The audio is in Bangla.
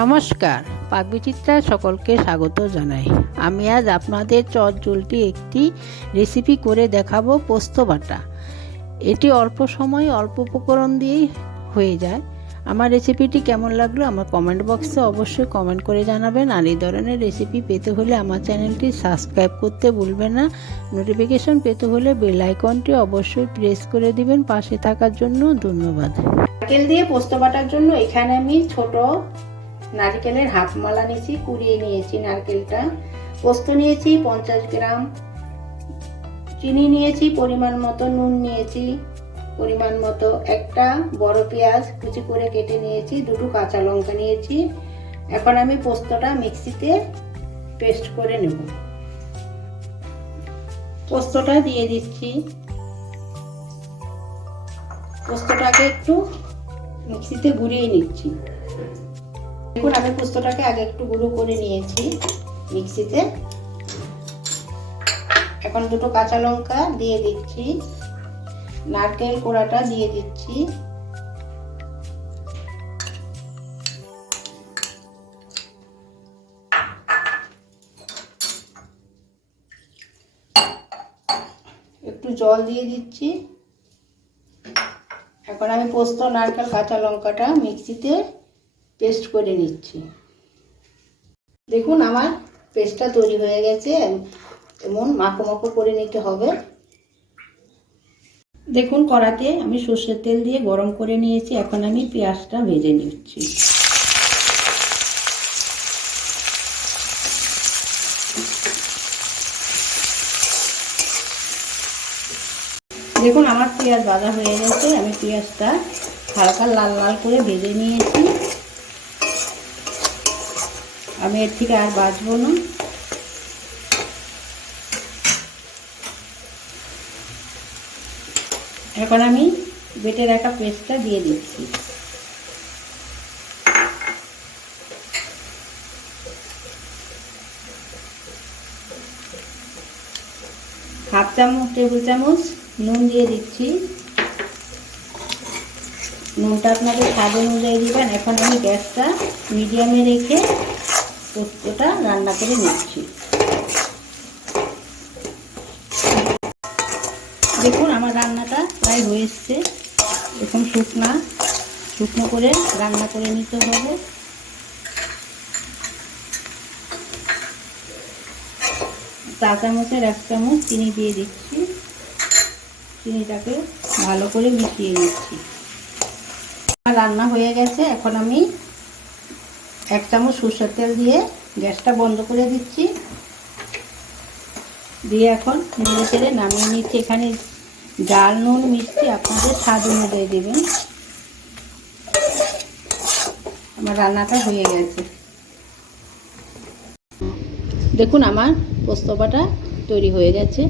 নমস্কার, পাকবিচিত্রা সকলকে স্বাগত জানাই। আমি আজ আপনাদের চট জলটি একটি রেসিপি করে দেখাবো পোস্ত বাটা। এটি অল্প সময় অল্প উপকরণ দিয়েই হয়ে যায়। আমার রেসিপিটি কেমন লাগল আমার কমেন্ট বক্সে অবশ্যই কমেন্ট করে জানাবেন। আর এই ধরনের রেসিপি পেতে হলে আমার চ্যানেলটি সাবস্ক্রাইব করতে ভুলবেন না। নোটিফিকেশন পেতে হলে বেল আইকনটি অবশ্যই প্রেস করে দিবেন। পাশে থাকার জন্য ধন্যবাদ। দিয়ে পোস্ত বাটার জন্য এখানে আমি ছোট নারকেলের হাফ মালা নিয়েছি, কুড়িয়ে নিয়েছি নারকেলটা, পোস্ত নিয়েছি পঞ্চাশ গ্রাম, চিনি নিয়েছি পরিমাণ মতো, নুন নিয়েছি পরিমাণ মতো, একটা বড় পেঁয়াজ কুচি করে কেটে নিয়েছি, দুটো কাঁচা লঙ্কা নিয়েছি। এখন আমি পোস্তটা মিক্সিতে পেস্ট করে নেব। পোস্তটা দিয়ে দিচ্ছি। পোস্তটাকে একটু মিক্সিতে ঘুরিয়ে নিচ্ছি। দেখুন, আমি পোস্তটাকে আগে একটু গুঁড়ো করে নিয়েছি মিক্সিতে। এখন দুটো কাঁচা লঙ্কা দিয়ে দিচ্ছি। নারকেল কোড়াটা দিয়ে দিচ্ছি। একটু জল দিয়ে দিচ্ছি। এখন আমি পোস্ত, নারকেল, কাঁচা লঙ্কাটা মিক্সিতে পেস্ট করে নিচ্ছি। দেখুন, আমার পেস্টটা তৈরি হয়ে গেছে। এমন মাখো মাখো করে নিতে হবে। দেখুন, কড়াতে আমি সর্ষের তেল দিয়ে গরম করে নিয়েছি। এখন আমি পেঁয়াজটা ভেজে নিচ্ছি। দেখুন, আমার পেঁয়াজ ভাজা হয়ে গেছে। আমি পেঁয়াজটা হালকা লাল লাল করে ভেজে নিয়েছি। আমি এর থেকে আর বাঁচবো না। এখন আমি বেটে রাখা পেস্টটা দিয়ে দিচ্ছি। হাফ চামচ, টেবিল চামচ নুন দিয়ে দিচ্ছি। নুনটা আপনাদের স্বাদ অনুযায়ী দিবেন। এখন আমি গ্যাসটা মিডিয়ামে রেখে পোস্তটা রান্না করে নিচ্ছি। দেখুন, আমার রান্নাটা প্রায় হয়ে এসছে। এখন শুকনা, শুকনো করে রান্না করে নিতে হবে। চা চামচের এক চামচ চিনি দিয়ে দিচ্ছি। চিনিটাকে ভালো করে মিশিয়ে নিচ্ছি। রান্না হয়ে গেছে। এখন আমি এক চামচ সরষের তেল দিয়ে গ্যাসটা বন্ধ করে দিচ্ছি। দিয়ে এখন নেড়ে চেড়ে নামিয়ে নিচ্ছি। এখানে জাল নুন, মিষ্টি আপনাদের স্বাদ অনুযায়ী দেবেন। আমার রান্নাটা হয়ে গেছে। দেখুন, আমার পোস্তবাটা তৈরি হয়ে গেছে।